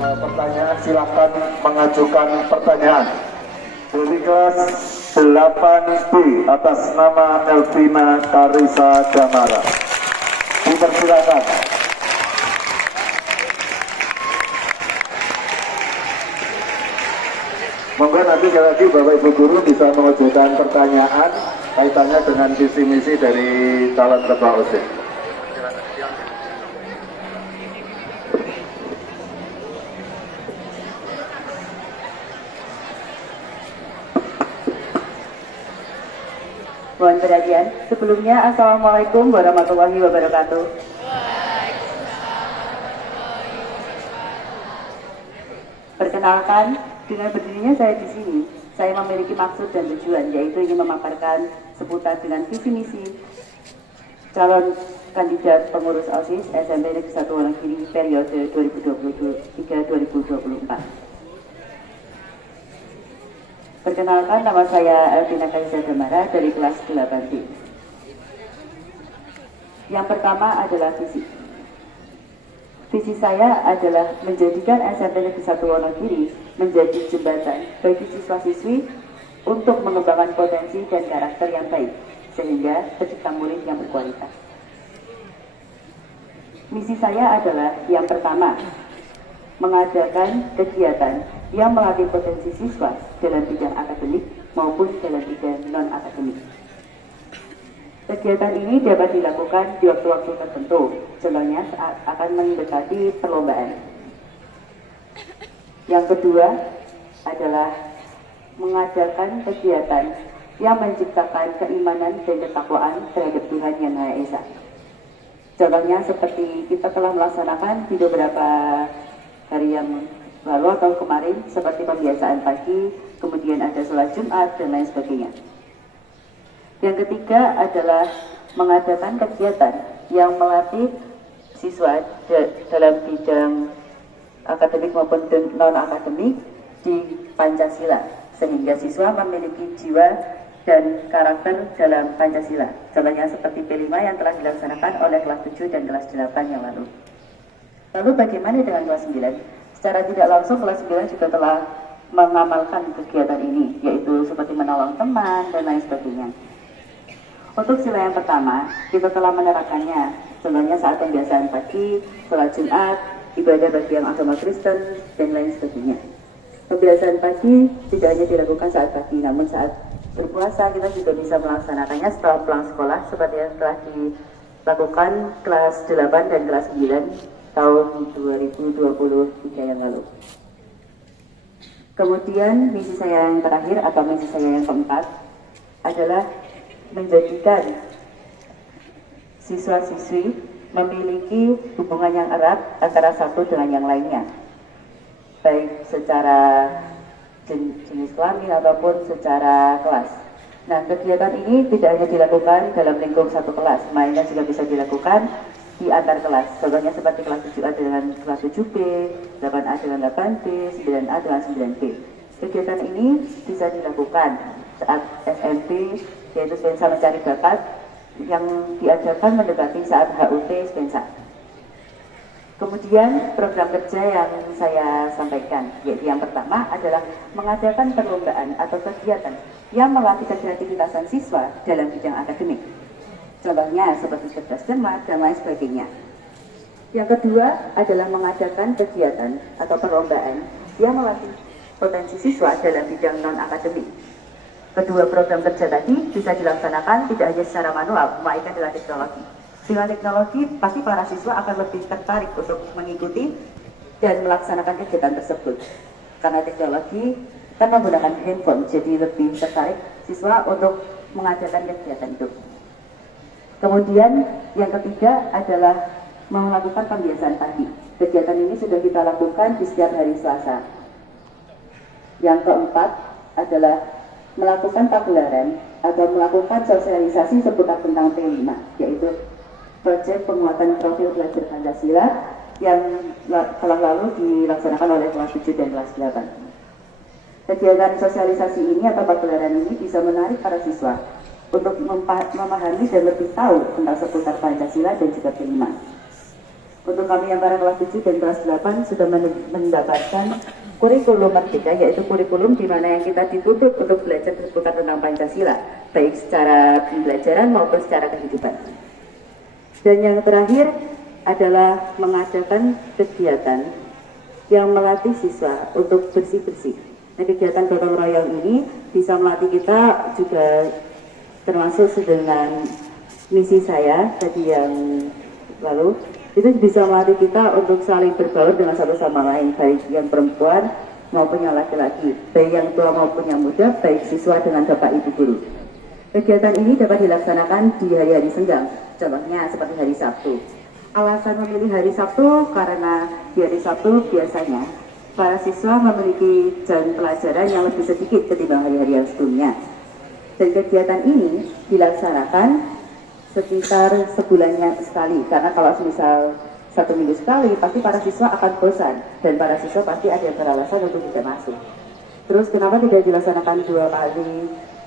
pertanyaan, silakan mengajukan pertanyaan. Dari kelas 8B atas nama Elvina Karisa Damara. Dipersilakan. Monggo nanti lagi Bapak Ibu Guru bisa mengajukan pertanyaan kaitannya dengan visi misi dari calon ketua OSIS. Mohon perhatian. Sebelumnya, Assalamualaikum warahmatullahi wabarakatuh. Perkenalkan, dengan berdirinya saya di sini, saya memiliki maksud dan tujuan, yaitu ingin memaparkan seputar dengan visi misi calon kandidat pengurus OSIS SMP Negeri 1 Wonogiri periode 2023-2024. Perkenalkan, nama saya Elvina Karisa Damara dari kelas 8B. Yang pertama adalah visi. Visi saya adalah menjadikan SMP Negeri 1 Wonogiri menjadi jembatan bagi siswa-siswi untuk mengembangkan potensi dan karakter yang baik, sehingga tercipta murid yang berkualitas. Misi saya adalah yang pertama, mengadakan kegiatan yang melatih potensi siswa dalam bidang akademik maupun dalam bidang non-akademik. Kegiatan ini dapat dilakukan di waktu-waktu tertentu, contohnya saat akan mendekati perlombaan. Yang kedua adalah mengadakan kegiatan yang menciptakan keimanan dan ketakwaan terhadap Tuhan Yang Maha Esa. Contohnya seperti kita telah melaksanakan di beberapa hari yang lalu atau kemarin, seperti pembiasaan pagi, kemudian ada sholat Jumat, dan lain sebagainya. Yang ketiga adalah mengadakan kegiatan yang melatih siswa dalam bidang akademik maupun non-akademik di Pancasila, sehingga siswa memiliki jiwa dan karakter dalam Pancasila. Contohnya seperti P5 yang telah dilaksanakan oleh kelas 7 dan kelas 8 yang lalu. Lalu bagaimana dengan kelas 9? Secara tidak langsung kelas 9 juga telah mengamalkan kegiatan ini, yaitu seperti menolong teman dan lain sebagainya. Untuk sila yang pertama, kita telah menerapkannya, contohnya saat pembiasaan pagi, sholat Jumat, ibadah bagi yang agama Kristen, dan lain sebagainya. Pembiasaan pagi tidak hanya dilakukan saat pagi, namun saat berpuasa kita juga bisa melaksanakannya setelah pulang sekolah, seperti yang telah dilakukan kelas 8 dan kelas 9 tahun 2023 yang lalu. Kemudian misi saya yang terakhir atau misi saya yang keempat adalah menjadikan siswa-siswi memiliki hubungan yang erat antara satu dengan yang lainnya, baik secara jenis kelamin ataupun secara kelas. Nah, kegiatan ini tidak hanya dilakukan dalam lingkup satu kelas, melainkan juga bisa dilakukan di antar kelas. Contohnya seperti kelas 7A dengan kelas 7B, 8A dengan 8B, 9A dengan 9B. Kegiatan ini bisa dilakukan saat SMP, yaitu Spensa Mencari Bakat, yang diadakan mendekati saat HUT Spensa. Kemudian program kerja yang saya sampaikan, yaitu yang pertama adalah mengadakan perlombaan atau kegiatan yang melatih kreativitasan siswa dalam bidang akademik. Contohnya seperti cerdas cermat dan lain sebagainya. Yang kedua adalah mengadakan kegiatan atau perlombaan yang melatih potensi siswa dalam bidang non-akademik. Kedua program kerja tadi bisa dilaksanakan tidak hanya secara manual, melainkan dengan teknologi. Dengan teknologi, pasti para siswa akan lebih tertarik untuk mengikuti dan melaksanakan kegiatan tersebut. Karena teknologi kan menggunakan handphone, jadi lebih tertarik siswa untuk mengadakan kegiatan itu. Kemudian yang ketiga adalah melakukan pembiasaan pagi. Kegiatan ini sudah kita lakukan di setiap hari Selasa. Yang keempat adalah melakukan pagelaran atau melakukan sosialisasi seputar tentang P5, yaitu proyek penguatan profil pelajar Pancasila yang telah lalu dilaksanakan oleh kelas 7 dan kelas 8. Kegiatan sosialisasi ini atau pagelaran ini bisa menarik para siswa untuk memahami dan lebih tahu tentang seputar Pancasila dan juga P5. Untuk kami yang para kelas 7 dan kelas 8 sudah mendapatkan kurikulum merdeka, yaitu kurikulum di mana yang kita dituntut untuk belajar terbuka tentang Pancasila, baik secara pembelajaran maupun secara kehidupan. Dan yang terakhir adalah mengadakan kegiatan yang melatih siswa untuk bersih-bersih. Nah, kegiatan gotong royong ini bisa melatih kita juga termasuk dengan misi saya tadi yang lalu, itu bisa melatih kita untuk saling berbaur dengan satu sama lain, baik yang perempuan maupun yang laki-laki, baik yang tua maupun yang muda, baik siswa dengan bapak ibu guru. Kegiatan ini dapat dilaksanakan di hari-hari senggang, contohnya seperti hari Sabtu. Alasan memilih hari Sabtu karena di hari Sabtu biasanya para siswa memiliki jam pelajaran yang lebih sedikit ketimbang hari-hari yang sebelumnya. Dan kegiatan ini dilaksanakan sekitar sebulannya sekali, karena kalau misal 1 minggu sekali pasti para siswa akan bosan dan para siswa pasti ada yang beralasan untuk tidak masuk. Terus kenapa tidak dilaksanakan 2 kali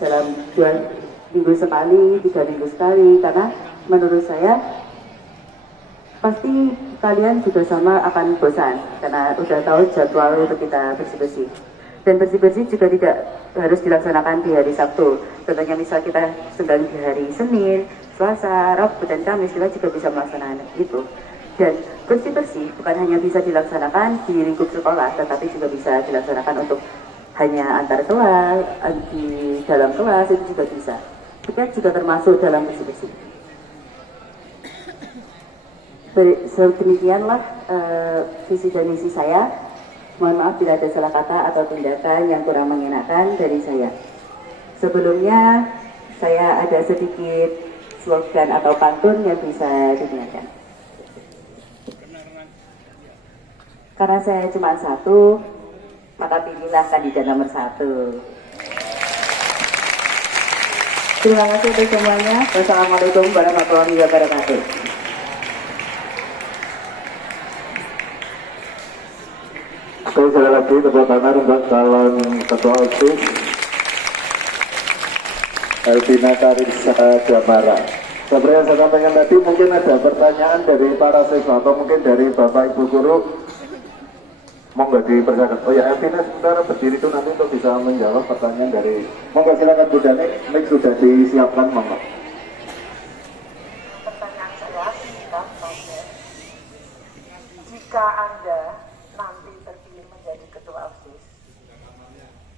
dalam 2 minggu sekali, 3 minggu sekali? Karena menurut saya pasti kalian juga sama akan bosan karena udah tahu jadwal untuk kita bersih-bersih. Dan bersih-bersih juga tidak harus dilaksanakan di hari Sabtu. Contohnya misal kita senggang di hari Senin, Selasa, Rabu, dan Kamis, kita juga bisa melaksanakan itu. Dan bersih-bersih bukan hanya bisa dilaksanakan di lingkup sekolah, tetapi juga bisa dilaksanakan untuk hanya antar kelas, di dalam kelas, itu juga bisa. Kita juga termasuk dalam bersih-bersih. Demikianlah visi dan misi saya. Mohon maaf bila ada salah kata atau tindakan yang kurang mengenakan dari saya. Sebelumnya, saya ada sedikit slogan atau pantun yang bisa digunakan. Karena saya cuma 1, maka pilihlah kandidat nomor 1. Terima kasih untuk semuanya. Wassalamualaikum warahmatullahi wabarakatuh. Sekali lagi tepuk tangan untuk calon ketua OSIS Elvina Karissa Damara. Seperti yang saya sampaikan tadi, mungkin ada pertanyaan dari para siswa atau mungkin dari Bapak Ibu Guru. Monggo dipersilakan. Oh ya, Elvina sebentar berdiri itu nanti untuk bisa menjawab pertanyaan dari. Monggo silakan Bu Dani, mic sudah disiapkan, monggo. Pertanyaan saya singkat saja. Jika Anda nanti terpilih menjadi ketua OSIS,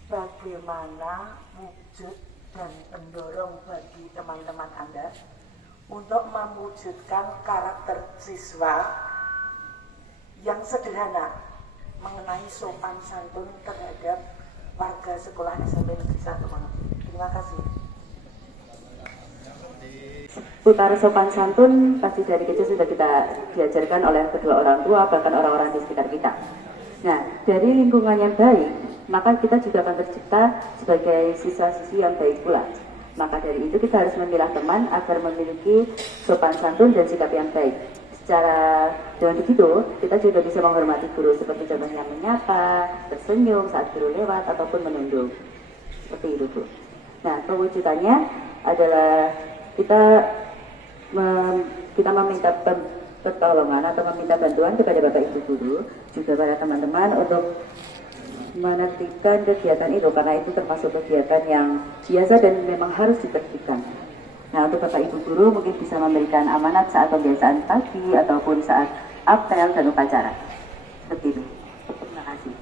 bagaimana wujud dan pendorong bagi teman-teman Anda untuk mewujudkan karakter siswa yang sederhana mengenai sopan santun terhadap warga sekolah SMP Negeri 1 Manado. Terima kasih. Putar sopan santun pasti dari kecil sudah kita diajarkan oleh kedua orang tua, bahkan orang-orang di sekitar kita. Nah, dari lingkungan yang baik, maka kita juga akan tercipta sebagai siswa-siswi yang baik pula. Maka dari itu kita harus memilah teman agar memiliki sopan santun dan sikap yang baik. Secara dengan begitu, kita juga bisa menghormati guru, seperti contohnya menyapa, tersenyum saat guru lewat, ataupun menunduk. Seperti itu, Bu. Nah, pewujudannya adalah kita meminta pertolongan atau meminta bantuan kepada Bapak Ibu Guru, juga pada teman-teman untuk menertibkan kegiatan itu, karena itu termasuk kegiatan yang biasa dan memang harus ditertibkan. Nah, untuk Bapak Ibu Guru mungkin bisa memberikan amanat saat pembiasaan pagi ataupun saat apel dan upacara. Seperti ini. Terima kasih.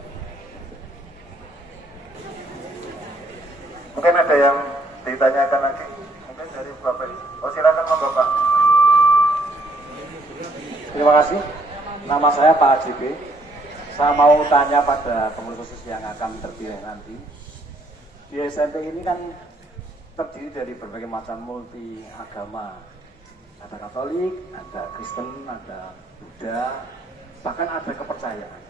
Mungkin ada yang ditanyakan lagi? Mungkin dari Bapak. Oh, silakan Bapak. Terima kasih. Nama saya Pak AJB. Saya mau tanya pada pengurus OSIS yang akan terpilih nanti. Di SMP ini kan terdiri dari berbagai macam multi agama. Ada Katolik, ada Kristen, ada Buddha, bahkan ada kepercayaan.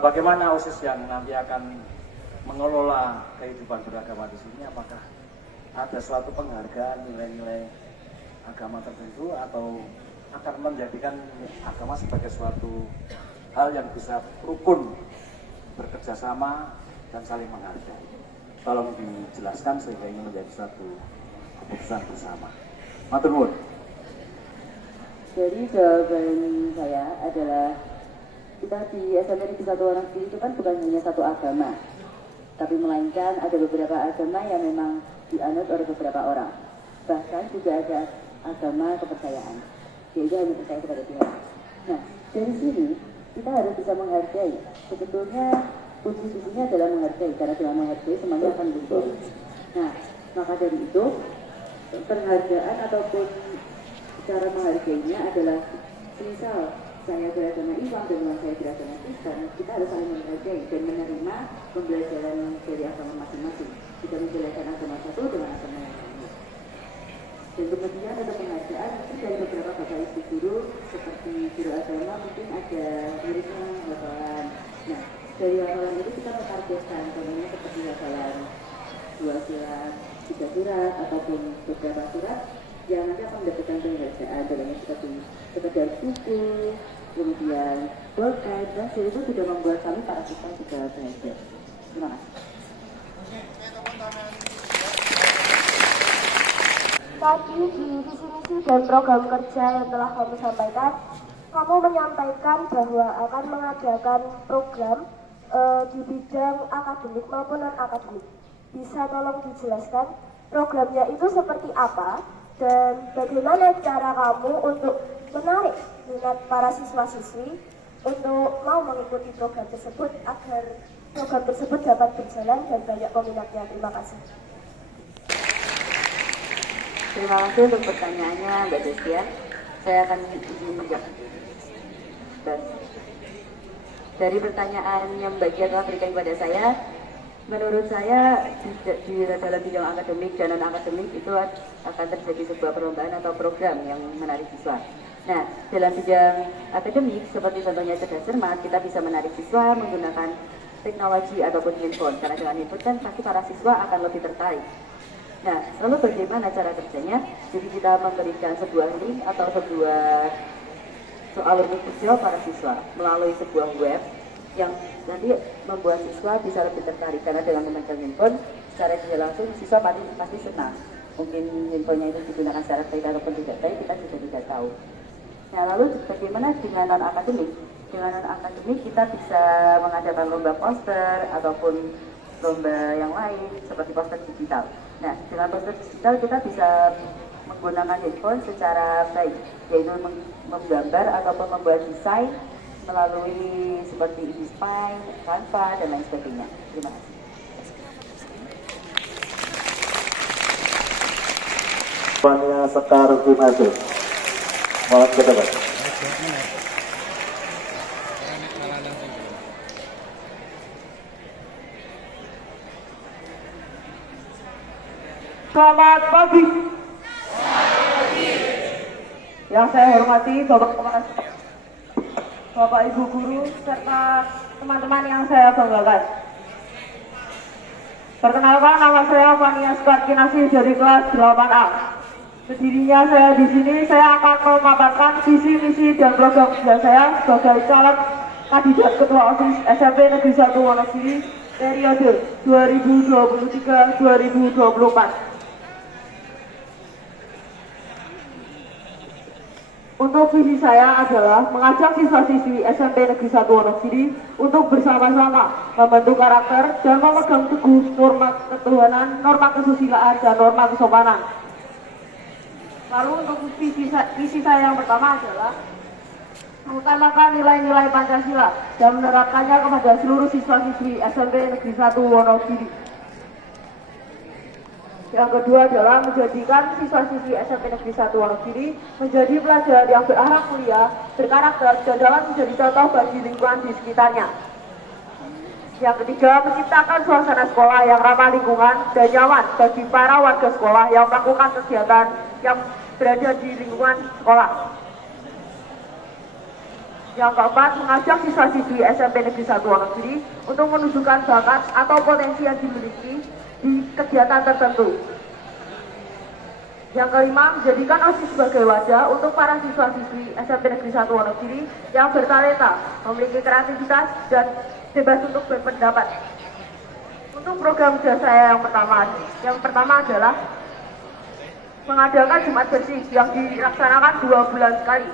Bagaimana OSIS yang nanti akan mengelola kehidupan beragama di sini? Apakah ada suatu penghargaan nilai-nilai agama tertentu atau akan menjadikan agama sebagai suatu hal yang bisa rukun, bekerja sama dan saling menghargai? Tolong dijelaskan sehingga ini menjadi suatu keputusan bersama. Matur nuwun. Jadi jawaban saya adalah kita di SMP Negeri 1 Wonogiri itu kan bukan hanya satu agama, tapi melainkan ada beberapa agama yang memang dianut oleh beberapa orang. Bahkan juga ada agama kepercayaan, yaitu hanya percaya kepada Tuhan. Nah, dari sini kita harus bisa menghargai. Sebetulnya kunci-kuncinya adalah menghargai, karena dengan menghargai semuanya akan berubah. Nah, maka dari itu penghargaan ataupun cara menghargainya adalah misal saya beragama Islam dan teman saya beragama Kristen, kita harus saling menghargai dan menerima pembelajaran dari agama masing-masing. Kita menjelaskan agama satu dengan agama yang lain. Dan kemudian ada penghargaan mungkin dari beberapa bapak ibu guru seperti guru agama mungkin ada muridnya hafalan. Nah, dari hafalan itu kita mentargetkan, contohnya seperti hafalan 2 surat, 3 surat ataupun beberapa surat yang nanti akan mendapatkan penghargaan, dalamnya seperti sekedar buku, kemudian bolpen, dan itu sudah membuat kami para siswa juga bahagia. Terima kasih. Tadi di visi misi dan program kerja yang telah kamu sampaikan, kamu menyampaikan bahwa akan mengadakan program di bidang akademik maupun non-akademik. Bisa tolong dijelaskan programnya itu seperti apa dan bagaimana cara kamu untuk menarik minat para siswa-siswi untuk mau mengikuti program tersebut agar program tersebut dapat berjalan dan banyak peminatnya. Terima kasih. Terima kasih untuk pertanyaannya, Mbak Destia. Saya akan izin menjawab. Dari pertanyaan yang Mbak Gia telah berikan kepada saya, menurut saya di dalam bidang akademik dan non-akademik itu akan terjadi sebuah perlombaan atau program yang menarik siswa. Nah, dalam bidang akademik seperti contohnya cerdas cermat, kita bisa menarik siswa menggunakan teknologi ataupun handphone, karena dengan handphone kan pasti para siswa akan lebih tertarik. Nah, lalu bagaimana cara kerjanya? Jadi kita memberikan sebuah link atau sebuah soal untuk menjawab para siswa melalui sebuah web yang nanti membuat siswa bisa lebih tertarik, karena dengan memegang handphone secara tidak langsung siswa pasti senang. Mungkin handphonenya itu digunakan secara baik ataupun tidak baik, kita juga tidak tahu. Nah, lalu bagaimana dengan non-akademik? Dengan non-akademik kita bisa mengadakan lomba poster ataupun lomba yang lain seperti poster digital. Nah, dengan poster digital kita bisa menggunakan handphone secara baik, yaitu menggambar ataupun membuat desain melalui seperti InDesign, Canva, dan lain sebagainya. Terima kasih. Pania Sekar Gimnasium. Mohon ke depan. Selamat pagi. Yang saya hormati Bapak Ibu Guru serta teman-teman yang saya banggakan. Perkenalkan, nama saya Fania Sekar Kinasih dari kelas 8A. Berdirinya saya di sini, saya akan memaparkan visi, misi, dan program kerja saya sebagai calon kandidat Ketua OSIS SMP Negeri 1 Wonogiri periode 2023-2024. Untuk visi saya adalah mengajak siswa-siswi SMP Negeri 1 Wonogiri untuk bersama-sama membentuk karakter dan memegang teguh norma ketuhanan, norma kesusilaan, dan norma kesopanan. Lalu untuk visi saya yang pertama adalah mengutamakan nilai-nilai Pancasila dan menerapkannya kepada seluruh siswa-siswi SMP Negeri 1 Wonogiri. Yang kedua adalah menjadikan siswa-siswi SMP Negeri 1 Wonogiri menjadi pelajar yang berakhlak mulia, berkarakter, dan dapat menjadi contoh bagi lingkungan di sekitarnya. Yang ketiga, menciptakan suasana sekolah yang ramah lingkungan dan nyaman bagi para warga sekolah yang melakukan kegiatan yang berada di lingkungan sekolah. Yang keempat, mengajak siswa-siswi SMP Negeri 1 Wonogiri untuk menunjukkan bakat atau potensi yang dimiliki di kegiatan tertentu. Yang kelima, menjadikan OSIS sebagai wadah untuk para siswa-siswi SMP Negeri 1 Wonogiri yang bertalenta, memiliki kreativitas, dan bebas untuk berpendapat. Untuk program kerja saya yang pertama adalah mengadakan Jumat Bersih yang dilaksanakan 2 bulan sekali.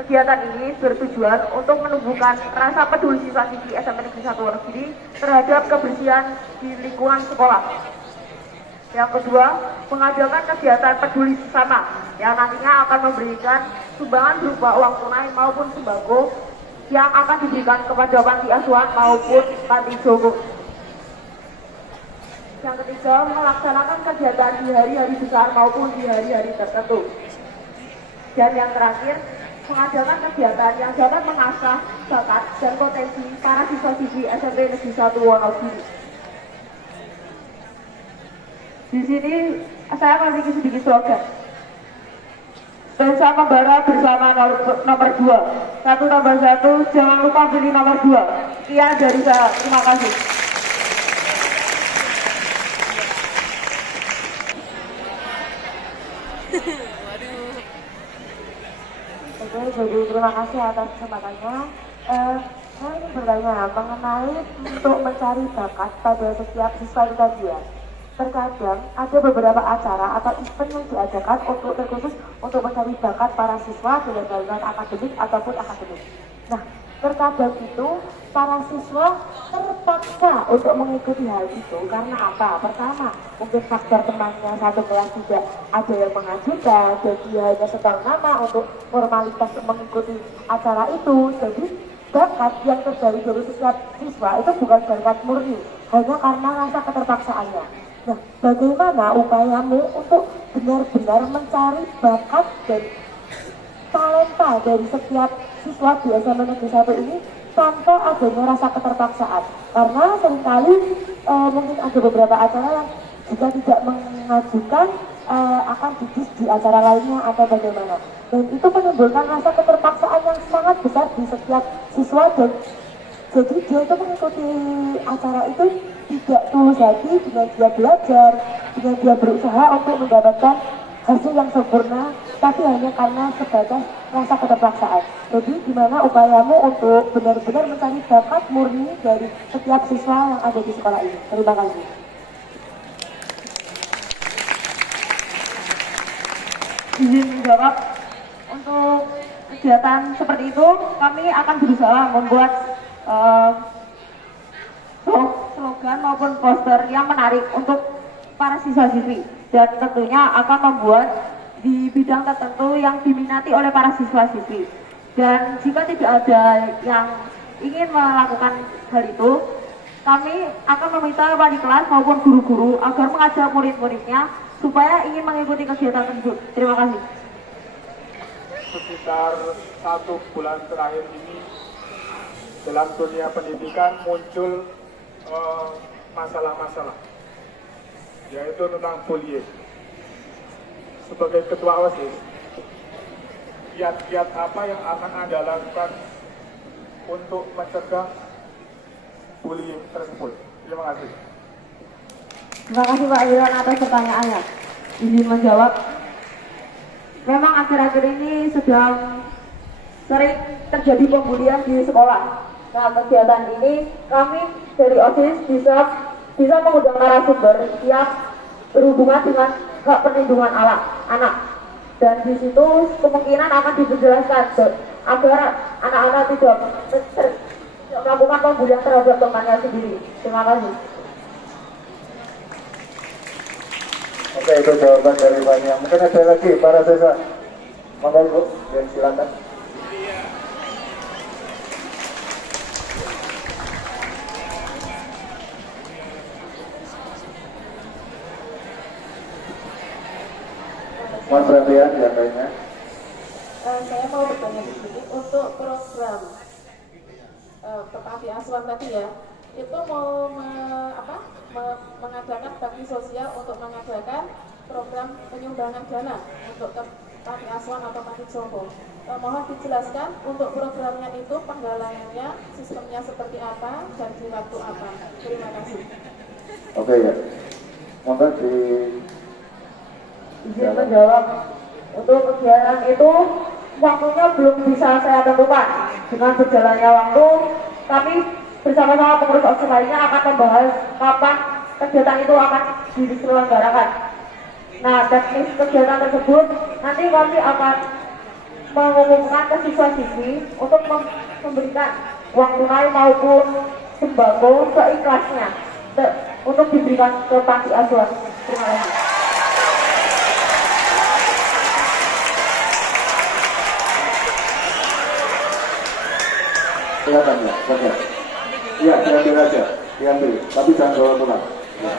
kegiatan ini bertujuan untuk menumbuhkan rasa peduli siswa-siswi SMP Negeri 1 Wonogiri terhadap kebersihan di lingkungan sekolah. Yang kedua, mengadakan kegiatan peduli sesama yang nantinya akan memberikan sumbangan berupa uang tunai maupun sembako yang akan diberikan kepada panti asuhan maupun panti jompo. Yang ketiga, melaksanakan kegiatan di hari-hari besar maupun di hari-hari tertentu. Dan yang terakhir, mengadakan kegiatan yang dapat mengasah bakat dan potensi para siswa-siswi SMP Negeri 1 Wonogiri. Di sini saya memiliki sedikit slogan. Bangsa membara bersama nomor 2. 1 tambah 1, jangan lupa beli nomor 2. Sekian dari saya. Terima kasih. Oke, jadi terima kasih atas kesempatannya. Saya ingin bertanya mengenai untuk mencari bakat pada setiap siswa itu tadi ya. Terkadang ada beberapa acara atau event yang diadakan untuk terkhusus untuk mencari bakat para siswa dalam jalan akademik ataupun akademik. Nah, terkadang itu para siswa terpaksa untuk mengikuti hal itu karena apa? Pertama, mungkin faktor temannya satu kelas tidak ada yang mengajukan, dan dia hanya setor nama untuk formalitas mengikuti acara itu. Jadi bakat yang terjadi dari setiap siswa itu bukan bakat murni, hanya karena rasa keterpaksaannya. Nah, bagaimana upayamu untuk benar-benar mencari bakat dan talenta dari setiap siswa di SMA Negeri 1 ini tanpa adanya rasa keterpaksaan? Karena seringkali mungkin ada beberapa acara yang jika tidak mengajukan akan di acara lainnya atau bagaimana, dan itu menimbulkan rasa keterpaksaan yang sangat besar di setiap siswa, dan jadi dia itu mengikuti acara itu tidak tulus hati dengan dia belajar, dengan dia berusaha untuk mendapatkan hasil yang sempurna, tapi hanya karena sebatas rasa keterpaksaan. Jadi gimana upayamu untuk benar-benar mencari bakat murni dari setiap siswa yang ada di sekolah ini? Terima kasih. Izin menjawab, untuk kegiatan seperti itu kami akan berusaha membuat slogan maupun poster yang menarik untuk para siswa-siswi, dan tentunya akan membuat di bidang tertentu yang diminati oleh para siswa-siswi. Dan jika tidak ada yang ingin melakukan hal itu, kami akan meminta wali kelas maupun guru-guru agar mengajak murid-muridnya supaya ingin mengikuti kegiatan tersebut. Terima kasih. Sekitar 1 bulan terakhir ini dalam dunia pendidikan muncul masalah-masalah, yaitu tentang bullying. Sebagai ketua OSIS, kiat-kiat apa yang akan Anda lakukan untuk mencegah bullying tersebut? Terima kasih. Terima kasih Pak Iwan atas pertanyaannya. Izin menjawab. Memang akhir-akhir ini sedang sering terjadi pembulian di sekolah. Nah, kegiatan ini kami dari OSIS bisa mengundang narasumber yang berhubungan dengan hak perlindungan anak. Dan di situ kemungkinan akan dijelaskan agar anak-anak tidak melakukan pembulian terhadap temannya sendiri. Terima kasih. Oke, itu jawaban dari banyak. Mungkin ada lagi para siswa. Monggo Bu, ya, silakan. Mohon perhatian yang lainnya. Saya mau bertanya sedikit untuk program panti asuhan tadi ya, itu mau mengadakan bakti sosial untuk mengadakan program penyumbangan dana untuk panti asuhan atau panti jompo. Mohon dijelaskan untuk programnya itu penggalangannya, sistemnya seperti apa dan di waktu apa. Terima kasih. Oke ya, monggo di Izin menjawab, untuk kegiatan itu waktunya belum bisa saya tentukan. Dengan berjalannya waktu, kami bersama-sama pengurus OSIS lainnya akan membahas kapan kegiatan itu akan diselenggarakan. Nah, teknis kegiatan tersebut nanti kami akan mengumumkan ke siswa-siswi untuk memberikan uang tunai maupun sembako seikhlasnya untuk diberikan ke panti asuhan. Terima kasih. Silakan ya, silakan. Iya, diambil aja, diambil. Tapi jangan bawa pulang. Ya.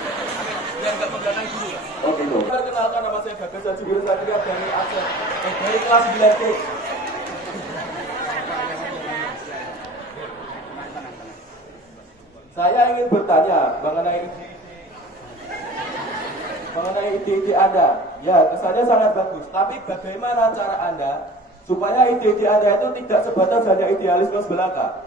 Oh gitu. Perkenalkan, nama saya Gagas Haji Wiro Satria dari Aceh, dari kelas 9C. Saya ingin bertanya mengenai ide-ide Anda. Ya, kesannya sangat bagus. Tapi bagaimana cara Anda supaya ide-ide Anda itu tidak sebatas hanya idealisme belaka?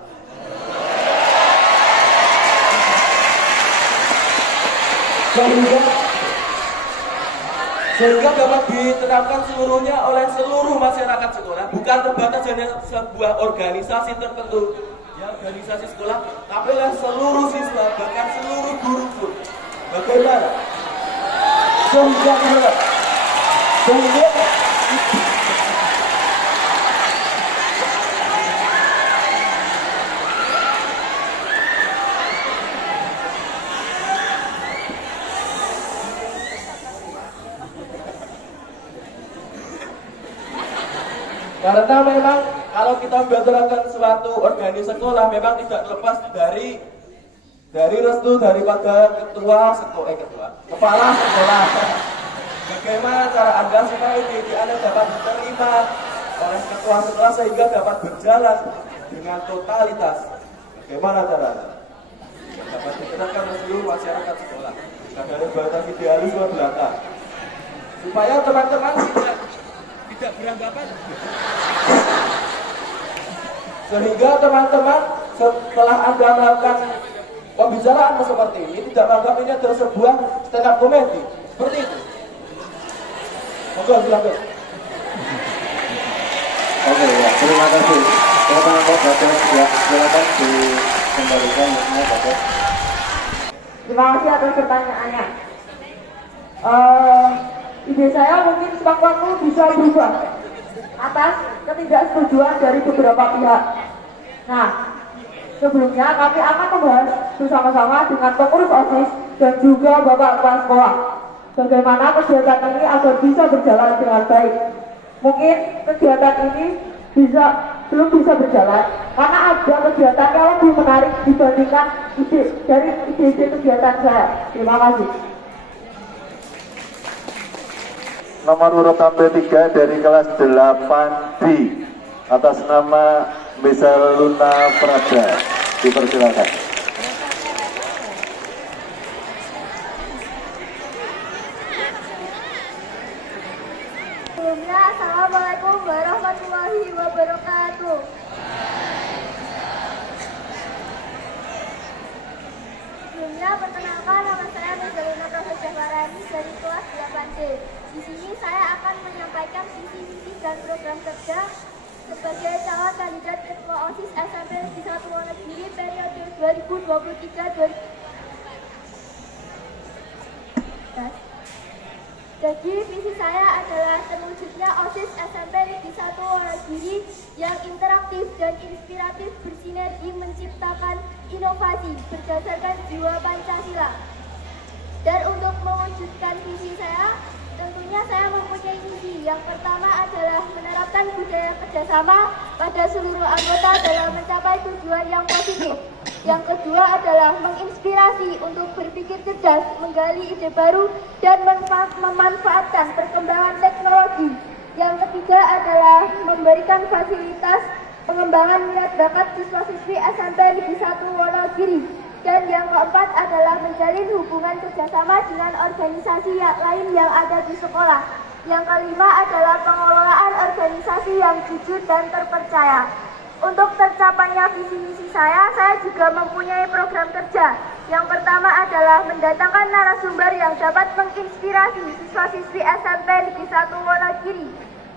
Sehingga dapat diterapkan seluruhnya oleh seluruh masyarakat sekolah, bukan terbatas hanya sebuah organisasi tertentu, ya organisasi sekolah, tapi oleh seluruh siswa, bahkan seluruh guru pun. Bagaimana? Sehingga karena memang kalau kita membicarakan suatu organisasi sekolah memang tidak lepas dari restu daripada kepala sekolah. Bagaimana cara Anda supaya ide Anda dapat diterima oleh ketua sekolah sehingga dapat berjalan dengan totalitas? Bagaimana cara Anda dapat diterapkan oleh seluruh masyarakat sekolah? Dari batas idealisme belaka, supaya teman-teman tidak beranggapan, sehingga teman-teman setelah Anda melakukan pembicaraan seperti ini tidak menganggap ini adalah sebuah stand up comedy seperti itu. Monggo silakan. Oke ya, terima kasih. Silakan Pak Gagas, ya silakan dikembalikan ya Gagas. Terima kasih atas pertanyaannya. Ide saya mungkin sewaktu bisa berubah atas ketidaksetujuan dari beberapa pihak. Nah, sebelumnya kami akan membahas bersama-sama dengan pengurus OSIS dan juga Bapak Kepala Sekolah bagaimana kegiatan ini agar bisa berjalan dengan baik. Mungkin kegiatan ini belum bisa berjalan karena ada kegiatan yang lebih menarik dibandingkan ide kegiatan saya. Terima kasih. Nomor urut tampil 3 dari kelas 8B atas nama Misal Luna Prada, dipersilakan. Sebelumnya, Assalamualaikum warahmatullahi wabarakatuh. Sebelumnya, perkenalkan nama saya Nizalina Prasejavarani dari kelas 8D. Di sini saya akan menyampaikan visi-misi dan program kerja sebagai calon kandidat Ketua OSIS SMP Negeri 1 Wonogiri periode 2023-2024. Jadi visi saya adalah terwujudnya OSIS SMP Negeri 1 Wonogiri yang interaktif dan inspiratif bersinergi menciptakan inovasi berdasarkan jiwa Pancasila. Dan untuk mewujudkan visi saya, tentunya saya mempunyai visi. Yang pertama adalah menerapkan budaya kerjasama pada seluruh anggota dalam mencapai tujuan yang positif. Yang kedua adalah menginspirasi untuk berpikir cerdas, menggali ide baru, dan memanfaatkan perkembangan teknologi. Yang ketiga adalah memberikan fasilitas pengembangan minat bakat siswa-siswi SMP Negeri 1 Wonogiri. Dan yang keempat adalah menjalin hubungan kerjasama dengan organisasi lain yang ada di sekolah. Yang kelima adalah pengelolaan organisasi yang jujur dan terpercaya. Untuk tercapainya visi misi saya juga mempunyai program kerja. Yang pertama adalah mendatangkan narasumber yang dapat menginspirasi siswa-siswi SMP Negeri 1 Wonogiri.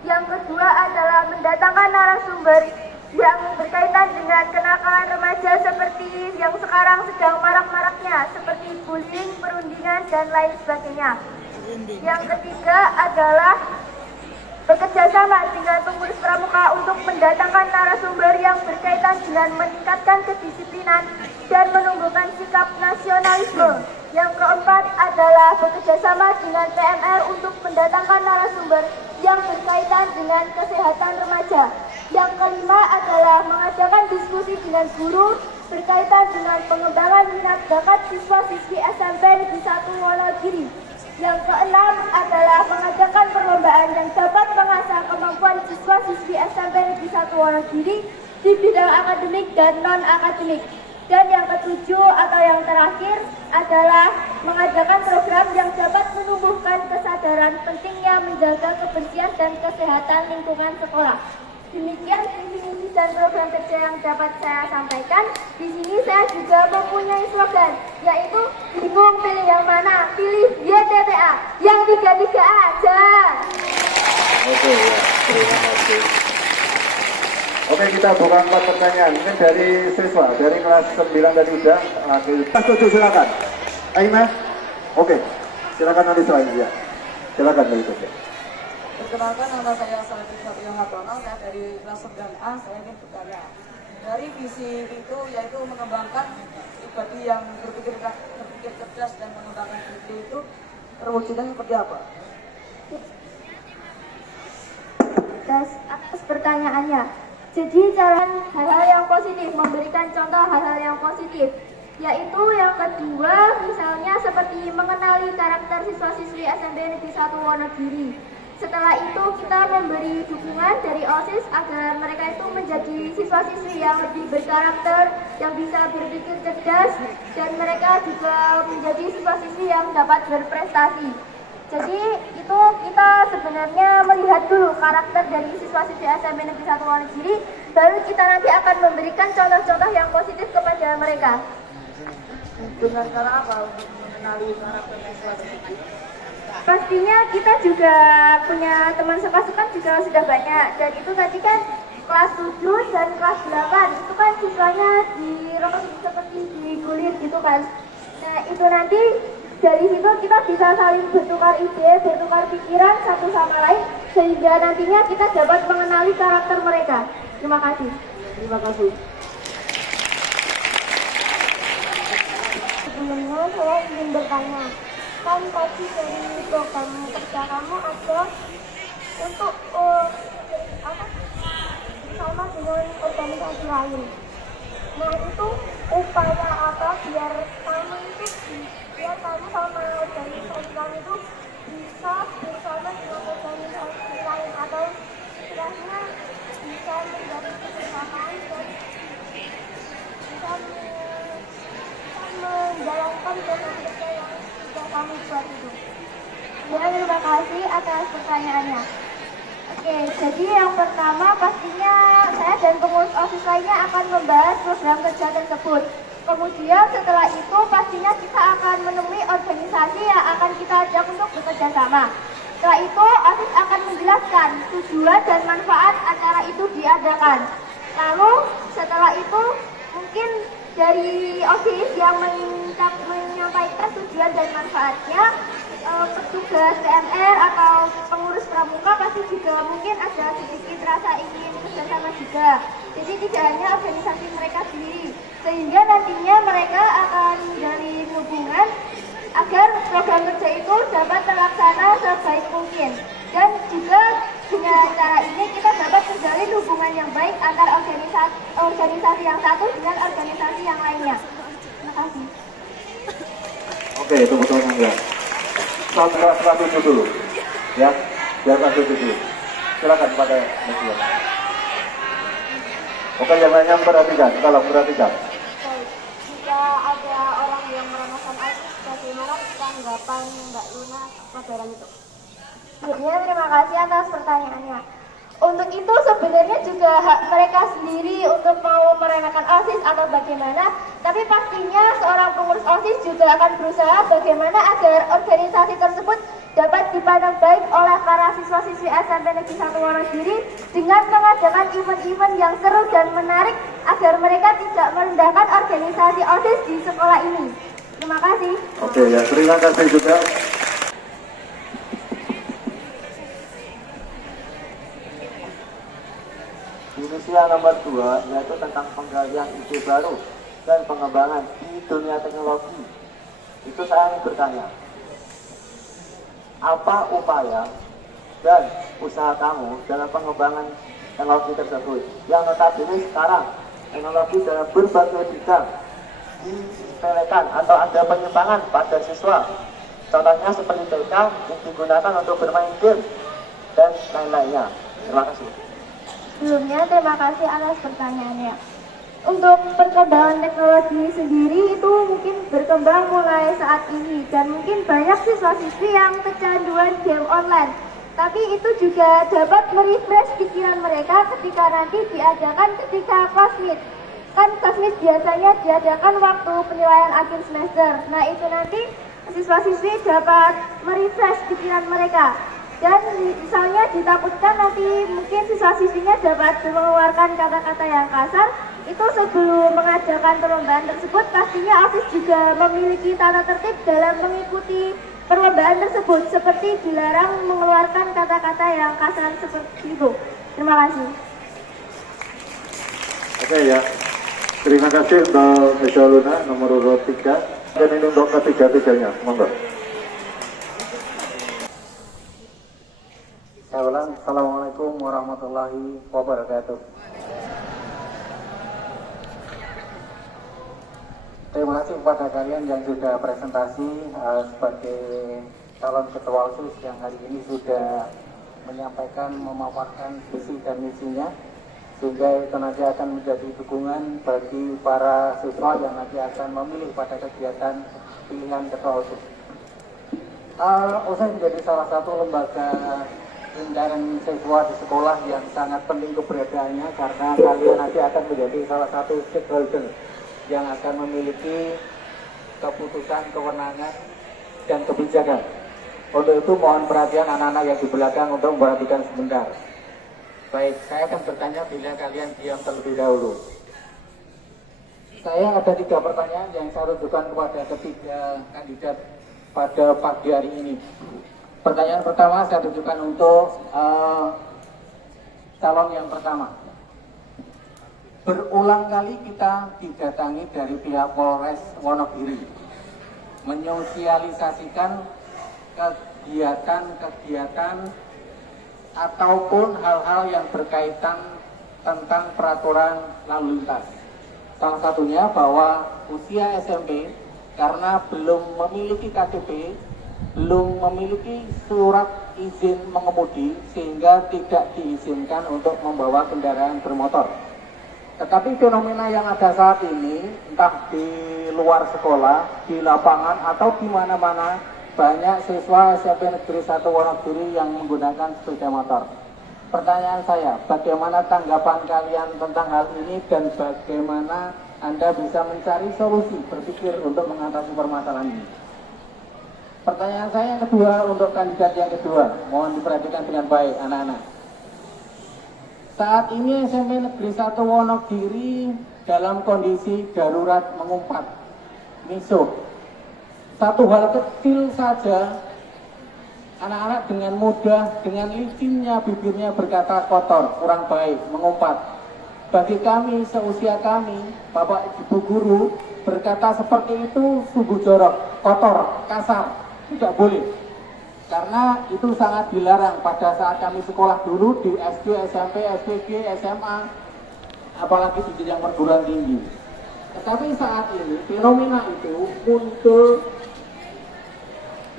Yang kedua adalah mendatangkan narasumber yang berkaitan dengan kenakalan remaja seperti yang sekarang sedang marak-maraknya, seperti bullying, perundingan, dan lain sebagainya. Yang ketiga adalah bekerja sama dengan pengurus pramuka untuk mendatangkan narasumber yang berkaitan dengan meningkatkan kedisiplinan dan menumbuhkan sikap nasionalisme. Yang keempat adalah bekerja sama dengan PMR untuk mendatangkan narasumber yang berkaitan dengan kesehatan remaja. Yang kelima adalah mengadakan diskusi dengan guru berkaitan dengan pengembangan minat bakat siswa-siswi SMP Negeri 1 Wonogiri. Yang keenam adalah mengadakan perlombaan yang dapat mengasah kemampuan siswa-siswi SMP Negeri 1 Wonogiri di bidang akademik dan non-akademik. Dan yang ketujuh atau yang terakhir adalah mengadakan program yang dapat menumbuhkan kesadaran pentingnya menjaga kebersihan dan kesehatan lingkungan sekolah. Demikian visi-misi dan program kerja yang dapat saya sampaikan. Di sini saya juga mempunyai slogan, yaitu bingung pilih yang mana, pilih YTTA, yang 3-3 aja. Oke, ya, terima kasih. Oke, kita buka 4 pertanyaan. Mungkin dari siswa, dari kelas 9 tadi udah. Kelas 7 silakan. Aina? Oke, silakan nanti selanjutnya. Silakan dari itu. Perkenalkan, nama saya Salih Satrio Hartono, saya dari kelas 9A. Saya ingin bertanya, dari visi itu yaitu mengembangkan pribadi yang berpikir cerdas dan mengembangkan diri itu terwujudnya seperti apa? Atas pertanyaannya. Jadi cara hal-hal yang positif, memberikan contoh hal-hal yang positif. Yaitu yang kedua, misalnya seperti mengenali karakter siswa-siswi SMP Negeri 1 Wonogiri. Setelah itu kita memberi dukungan dari OSIS agar mereka itu menjadi siswa-siswi yang lebih berkarakter, yang bisa berpikir cerdas, dan mereka juga menjadi siswa-siswi yang dapat berprestasi. Jadi itu kita sebenarnya melihat dulu karakter dari siswa-siswi SMP Negeri 1 Wonogiri, baru kita nanti akan memberikan contoh-contoh yang positif kepada mereka. Dengan cara apa untuk mengenali karakter siswa-siswi? Pastinya kita juga punya teman sepasukan juga sudah banyak, dan itu tadi kan kelas 7 dan kelas 8 itu kan siswanya seperti digulir gitu kan. Nah itu nanti dari situ kita bisa saling bertukar ide, bertukar pikiran satu sama lain, sehingga nantinya kita dapat mengenali karakter mereka. Terima kasih. Terima kasih. Sebelumnya saya ingin bertanya, kan tadi dari program kerja kamu ada untuk sama dengan organisasi lain. Nah itu upaya apa biar kamu sama organisasi lain itu bisa bersama dengan organisasi lain atau istilahnya bisa menjadi kebersamaan dan bisa menjalankan program kerja yang sudah kami buat itu. Ya, terima kasih atas pertanyaannya. Oke, jadi yang pertama pastinya saya dan pengurus OSIS lainnya akan membahas program kerja tersebut. Kemudian setelah itu pastinya kita akan menemui organisasi yang akan kita ajak untuk bekerja sama. Setelah itu OSIS akan menjelaskan tujuan dan manfaat acara itu diadakan. Lalu setelah itu mungkin dari OSIS yang menyampaikan tujuan dan manfaatnya, petugas PMR atau pengurus pramuka pasti juga mungkin ada sedikit rasa ingin kerjasama juga. Jadi tidak hanya organisasi mereka sendiri, sehingga nantinya mereka akan menjalin hubungan agar program kerja itu dapat terlaksana sebaik mungkin. Dan juga dengan cara ini kita dapat menjalin hubungan yang baik antara organisasi yang satu dengan organisasi yang lainnya. Terima kasih. Oke, tunggu enggak. Kelas 7 dulu, ya. Biar kelas 7 dulu. Silakan pakai media. Oke, yang lainnya perhatikan, tolong perhatikan. Jika ada orang yang meremehkan OSIS, bagaimana tanggapan Mbak Luna pelajaran itu? Sebelumnya terima kasih atas pertanyaannya. Untuk itu sebenarnya juga hak mereka sendiri untuk mau meremehkan OSIS atau bagaimana, tapi pastinya seorang pengurus OSIS juga akan berusaha bagaimana agar organisasi tersebut dapat dipandang baik oleh para siswa-siswi SMP Negeri 1 Wonogiri dengan mengadakan event-event yang seru dan menarik agar mereka tidak merendahkan organisasi OSIS di sekolah ini. Terima kasih. Oke, ya, terima kasih juga. nomor 2 yaitu tentang penggalian ide baru dan pengembangan di dunia teknologi. Itu saya ingin bertanya, apa upaya dan usaha kamu dalam pengembangan teknologi tersebut yang notabene sekarang teknologi dalam berbagai bidang disepelekan atau ada penyimpangan pada siswa, contohnya seperti TK yang digunakan untuk bermain game dan lain-lainnya. Terima kasih. Sebelumnya terima kasih atas pertanyaannya. Untuk perkembangan teknologi sendiri itu mungkin berkembang mulai saat ini dan mungkin banyak siswa-siswi yang kecanduan game online. Tapi itu juga dapat merefresh pikiran mereka ketika nanti diadakan ketika kelas meet. Kan kelas meet biasanya diadakan waktu penilaian akhir semester. Nah itu nanti siswa-siswi dapat merefresh pikiran mereka. Dan misalnya ditakutkan nanti mungkin siswa-siswinya dapat mengeluarkan kata-kata yang kasar. Itu sebelum mengadakan perlombaan tersebut pastinya OSIS juga memiliki tata tertib dalam mengikuti perlombaan tersebut, seperti dilarang mengeluarkan kata-kata yang kasar seperti itu. Terima kasih. Oke ya, terima kasih untuk Mbak Luna nomor urut 3. Dan ini untuk ketiga-tiganya, monggo. Saya ulang, Assalamualaikum warahmatullahi wabarakatuh. Terima kasih kepada kalian yang sudah presentasi sebagai calon ketua OSIS yang hari ini sudah menyampaikan, memaparkan visi dan misinya, sehingga itu nanti akan menjadi dukungan bagi para siswa yang nanti akan memilih pada kegiatan pilihan ketua OSIS. OSIS menjadi salah satu lembaga lingkaran siswa di sekolah yang sangat penting keberadaannya, karena kalian nanti akan menjadi salah satu stakeholder yang akan memiliki keputusan, kewenangan, dan kebijakan. Untuk itu mohon perhatian anak-anak yang di belakang untuk memperhatikan sebentar. Baik, saya akan bertanya bila kalian diam terlebih dahulu. Saya ada 3 pertanyaan yang saya tunjukkan kepada ketiga kandidat pada pagi hari ini. Pertanyaan pertama saya tunjukkan untuk calon yang pertama. Berulang kali kita didatangi dari pihak Polres Wonogiri menyosialisasikan kegiatan-kegiatan ataupun hal-hal yang berkaitan tentang peraturan lalu lintas. Salah satunya bahwa usia SMP karena belum memiliki KTP, belum memiliki surat izin mengemudi, sehingga tidak diizinkan untuk membawa kendaraan bermotor. Tetapi fenomena yang ada saat ini, entah di luar sekolah, di lapangan, atau di mana-mana, banyak siswa SMP Negeri 1 Wonogiri yang menggunakan sepeda motor. Pertanyaan saya, bagaimana tanggapan kalian tentang hal ini dan bagaimana Anda bisa mencari solusi, berpikir untuk mengatasi permasalahan ini? Pertanyaan saya yang kedua untuk kandidat yang kedua, mohon diperhatikan dengan baik anak-anak. Saat ini SMP Negeri 1 Wonogiri dalam kondisi darurat mengumpat, misuh. Satu hal kecil saja, anak-anak dengan mudah, dengan licinnya bibirnya berkata kotor, kurang baik, mengumpat. Bagi kami, seusia kami, Bapak Ibu Guru, berkata seperti itu sungguh jorok, kotor, kasar, tidak boleh. Karena itu sangat dilarang pada saat kami sekolah dulu di SD, SMP, SPG, SMA, apalagi di jenjang perguruan tinggi. Tetapi saat ini fenomena itu muncul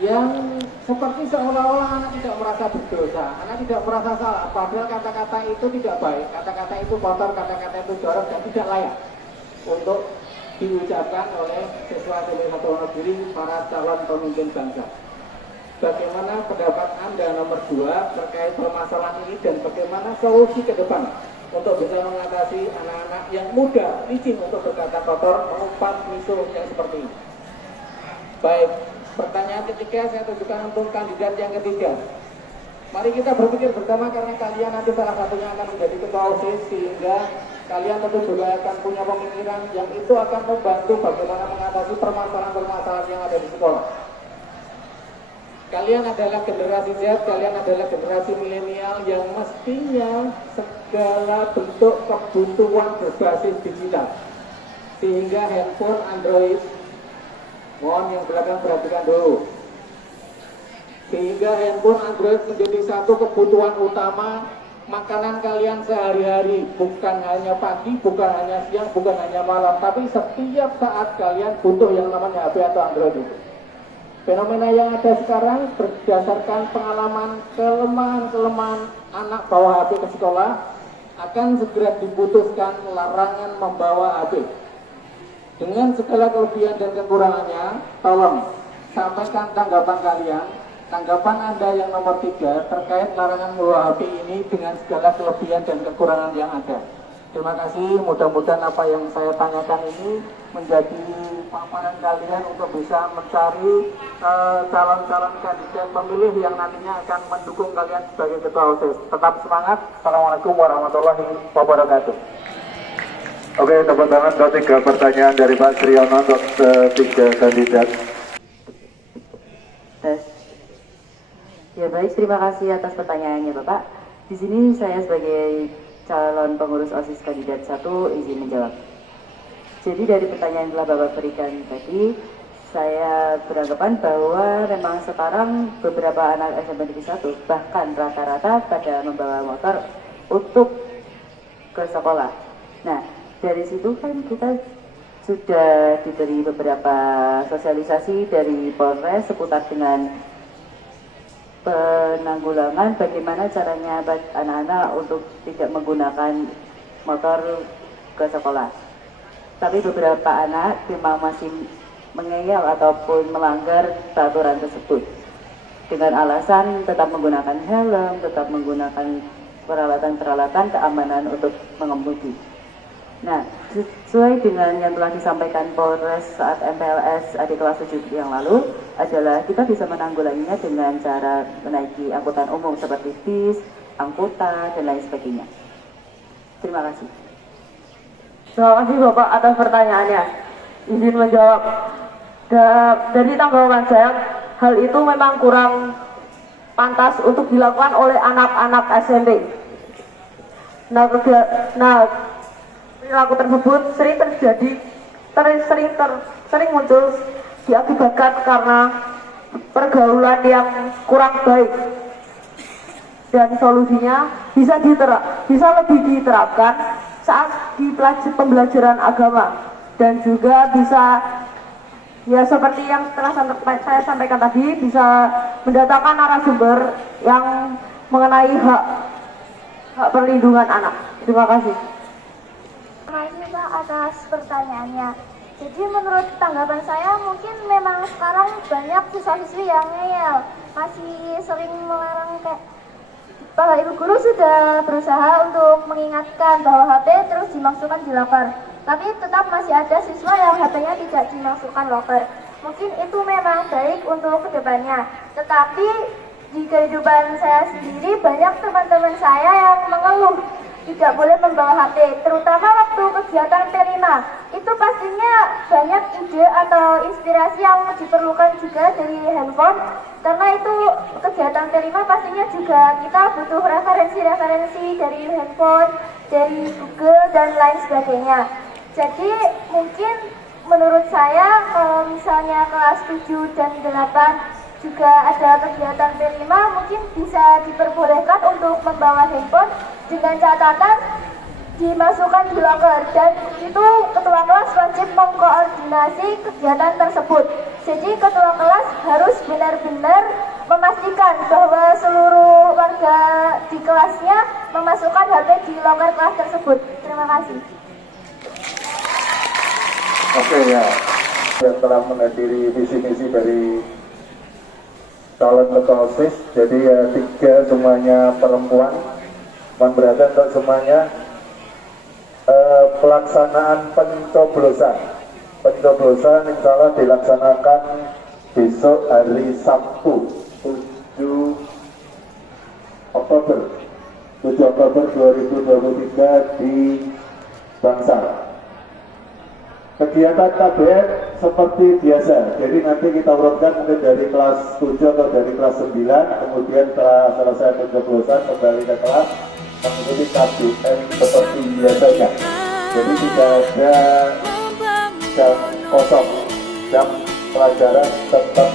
yang seperti seolah-olah anak tidak merasa berdosa, anak tidak merasa salah, padahal kata-kata itu tidak baik, kata-kata itu kotor, kata-kata itu jorok dan tidak layak untuk diucapkan oleh siswa SMP 1 Wonogiri, para calon pemimpin bangsa. Bagaimana pendapat Anda nomor 2 terkait permasalahan ini dan bagaimana solusi ke depan untuk bisa mengatasi anak-anak yang mudah, licin untuk berkata kotor, mengumpat misuh yang seperti ini? Baik, pertanyaan ketiga saya tunjukkan untuk kandidat yang ketiga. Mari kita berpikir bersama karena kalian nanti salah satunya akan menjadi ketua OSIS, sehingga kalian tentu juga akan punya pemikiran yang itu akan membantu bagaimana mengatasi permasalahan-permasalahan yang ada di sekolah. Kalian adalah generasi Z, kalian adalah generasi milenial yang mestinya segala bentuk kebutuhan berbasis digital. Sehingga handphone Android, mohon yang belakang perhatikan dulu. Sehingga handphone Android menjadi satu kebutuhan utama makanan kalian sehari-hari. Bukan hanya pagi, bukan hanya siang, bukan hanya malam, tapi setiap saat kalian butuh yang namanya HP atau Android itu. Fenomena yang ada sekarang berdasarkan pengalaman kelemahan-kelemahan anak bawa HP ke sekolah, akan segera diputuskan larangan membawa HP. Dengan segala kelebihan dan kekurangannya, tolong sampaikan tanggapan kalian, tanggapan Anda yang nomor 3 terkait larangan membawa HP ini dengan segala kelebihan dan kekurangan yang ada. Terima kasih, mudah-mudahan apa yang saya tanyakan ini menjadi paparan kalian untuk bisa mencari calon-calon kandidat pemilih yang nantinya akan mendukung kalian sebagai ketua OSIS. Tetap semangat. Assalamualaikum warahmatullahi wabarakatuh. Oke, tepuk tangan untuk 3 pertanyaan dari Pak Sriono untuk 3 kandidat. Tes. Ya baik, terima kasih atas pertanyaannya Bapak. Di sini saya sebagai calon pengurus OSIS kandidat 1 izin menjawab. Jadi dari pertanyaan yang telah Bapak berikan tadi, saya beranggapan bahwa memang sekarang beberapa anak SMP Negeri 1 bahkan rata-rata pada membawa motor untuk ke sekolah. Nah, dari situ kan kita sudah diberi beberapa sosialisasi dari Polres seputar dengan penanggulangan bagaimana caranya anak-anak untuk tidak menggunakan motor ke sekolah. Tapi beberapa anak memang masih mengeyel ataupun melanggar peraturan tersebut dengan alasan tetap menggunakan helm, tetap menggunakan peralatan-peralatan keamanan untuk mengemudi. Nah, sesuai dengan yang telah disampaikan Polres saat MPLS adik kelas 7 yang lalu adalah kita bisa menanggulanginya dengan cara menaiki angkutan umum seperti bis, angkutan, dan lain sebagainya. Terima kasih. Terima kasih Bapak atas pertanyaannya. Izin menjawab. Dari tanggapan saya, hal itu memang kurang pantas untuk dilakukan oleh anak-anak SMP. Perilaku tersebut sering terjadi, sering muncul diakibatkan karena pergaulan yang kurang baik. Dan solusinya bisa lebih diterapkan saat di pembelajaran agama, dan juga bisa ya seperti yang telah saya sampaikan tadi, bisa mendatangkan narasumber yang mengenai hak perlindungan anak. Terima kasih. Terima kasih Pak atas pertanyaannya. Jadi menurut tanggapan saya mungkin memang sekarang banyak siswa-siswi yang ngeyel, masih sering melarang kayak Bapak Ibu Guru sudah berusaha untuk mengingatkan bahwa HP terus dimasukkan di loker, tapi tetap masih ada siswa yang HP-nya tidak dimasukkan loker. Mungkin itu memang baik untuk kedepannya, tetapi di kehidupan saya sendiri banyak teman-teman saya yang mengeluh tidak boleh membawa HP, terutama waktu kegiatan P5. Itu pastinya banyak ide atau inspirasi yang diperlukan juga dari handphone, karena itu kegiatan P5 pastinya juga kita butuh referensi-referensi dari handphone, dari Google, dan lain sebagainya. Jadi mungkin menurut saya kalau misalnya kelas 7 dan 8 juga ada kegiatan P5, mungkin bisa diperbolehkan untuk membawa handphone dengan catatan dimasukkan di loker, dan itu ketua kelas wajib mengkoordinasi kegiatan tersebut. Jadi ketua kelas harus benar-benar memastikan bahwa seluruh warga di kelasnya memasukkan HP di loker kelas tersebut. Terima kasih. Oke ya, yang telah menghadiri visi-misi dari calon ketua OSIS, jadi ya 3 semuanya perempuan. Mohon perhatian untuk semuanya. Pelaksanaan pencoblosan insya Allah dilaksanakan besok hari Sabtu 7 Oktober 2023 di Bangsal. Kegiatan KBM seperti biasa, jadi nanti kita urutkan mungkin dari kelas 7 atau dari kelas 9, kemudian setelah selesai pencoblosan kembali ke kelas mengikuti KBM seperti biasanya. Jadi tidak ada jam kosong, jam pelajaran tetap